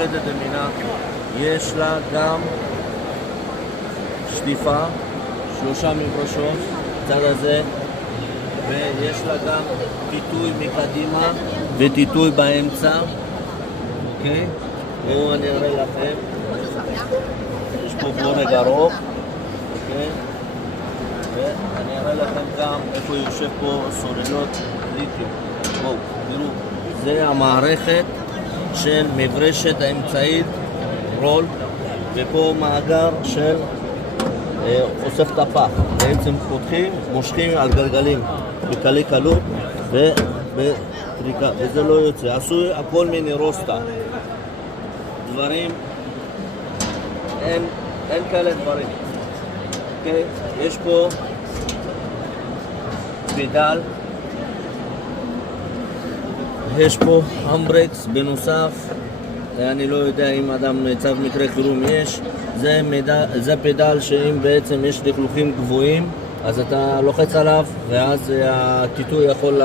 מיוחדת במינה. יש לה גם שטיפה, 3 מברשות, צד הזה, ויש לה גם טיטוי מקדימה וטיטוי באמצע. אוקיי? בואו אני אראה לכם. יש פה בורג ארוך. אוקיי? ואני אראה לכם גם איפה יושב פה סוללות ליתיום. בואו, תראו. זה המערכת של מברשת האמצעית רול, ופה מאגר של אוסף את הפח. בעצם פותחים, מושכים על גלגלים בקלי קלות ובטריקה, וזה לא יוצא. עשוי הכל מיני רוסטה. דברים, אין כאלה דברים. אוקיי? יש פה פדל, יש פה אמברקס בנוסף, אני לא יודע אם אדם צו מקרה חירום יש. זה פדל שאם בעצם יש לכלוכים גבוהים אז אתה לוחץ עליו ואז הטיטוי יכול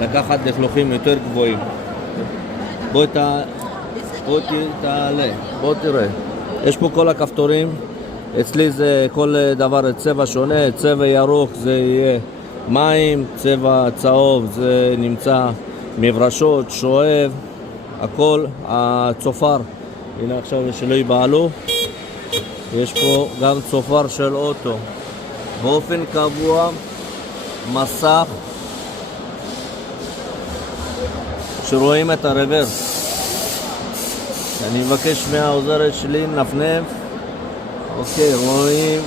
לקחת לכלוכים יותר גבוהים. בוא תעלה, בוא תראה, יש פה כל הכפתורים. אצלי זה כל דבר צבע שונה. צבע ירוק זה יהיה מים, צבע צהוב זה נמצא מברשות, שואב, הכל. הצופר, הנה עכשיו שלא ייבעלו, יש פה גם צופר של אוטו. באופן קבוע מסך שרואים את הרוורס. אני מבקש מהעוזרת שלי נפנף. אוקיי, רואים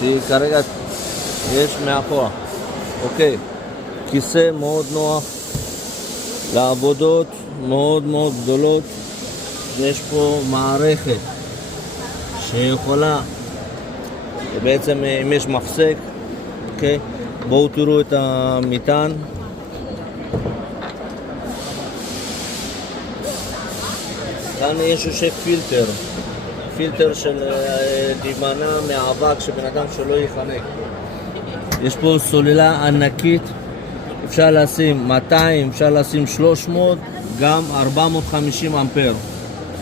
שכרגע יש מאחורה. אוקיי, כיסא מאוד נוח לעבודות מאוד מאוד גדולות. יש פה מערכת שיכולה, בעצם אם יש מפסק, אוקיי, בואו תראו את המטען. כאן יש יושב פילטר של להימנע מהאבק שבן אדם שלא יחנק. יש פה סוללה ענקית, אפשר לשים 200, אפשר לשים 300, גם 450 אמפר,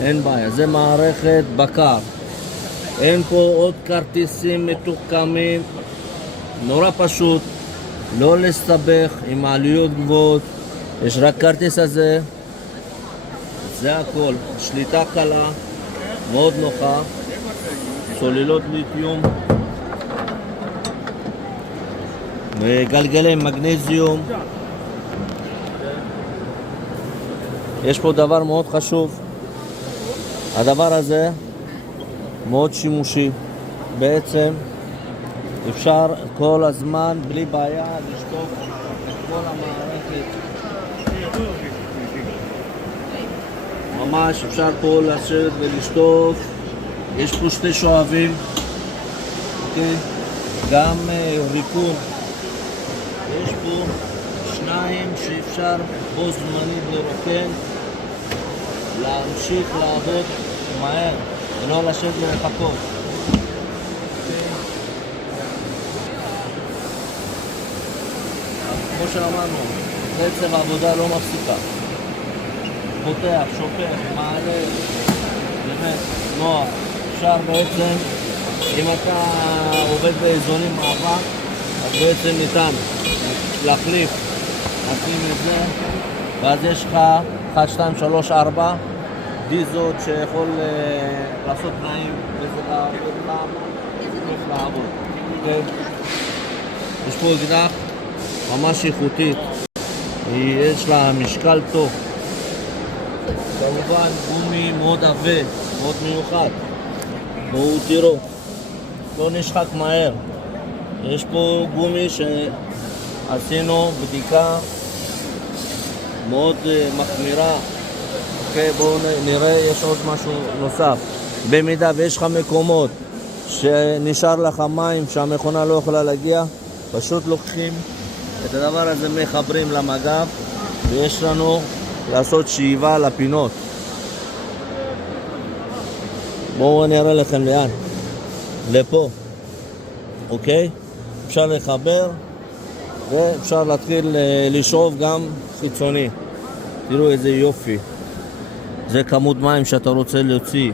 אין בעיה. זה מערכת בקר, אין פה עוד כרטיסים מתוחכמים, נורא פשוט, לא להסתבך עם עלויות גבוהות. יש רק כרטיס הזה, זה הכל. שליטה קלה, מאוד נוחה, סוללות ליתיום וגלגלי מגנזיום. יש פה דבר מאוד חשוב, הדבר הזה מאוד שימושי. בעצם אפשר כל הזמן בלי בעיה לשטוף את כל המערכת. ממש אפשר פה לשבת ולשטוף. יש פה 2 שואבים, אוקיי? גם ריקון. יש פה 2 שאפשר בו זמנית לרוקן, להמשיך לעבוד מהר ולא לשבת ולחכות. כמו שאמרנו, בעצם העבודה לא מפסיקה. פותח, שופך, מעלה, באמת נוח. אפשר בעצם, אם אתה עובד באזורים מאבק, אז בעצם ניתן להחליף, נשים את זה, ואז יש לך 1, 2, 3, 4 דיזות שיכול לעשות תנאים וזה לעבוד. יש פה אקדח ממש איכותית, יש לה משקל טוב, כמובן גומי מאוד עבה, מאוד מיוחד. בואו תראו, לא נשחק מהר. יש פה גומי שעשינו בדיקה מאוד מחמירה. אוקיי, בואו נראה, יש עוד משהו נוסף. במידה ויש לך מקומות שנשאר לך מים שהמכונה לא יכולה להגיע, פשוט לוקחים את הדבר הזה, מחברים למגב, ויש לנו לעשות שאיבה לפינות. בואו אני אראה לכם לאן, לפה. אוקיי, אפשר לחבר ואפשר להתחיל לשאוב גם חיצוני. תראו איזה יופי. זה כמות מים שאתה רוצה להוציא.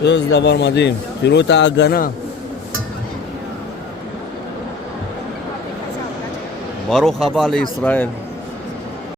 זה דבר מדהים. תראו את ההגנה. ברוך הבא לישראל.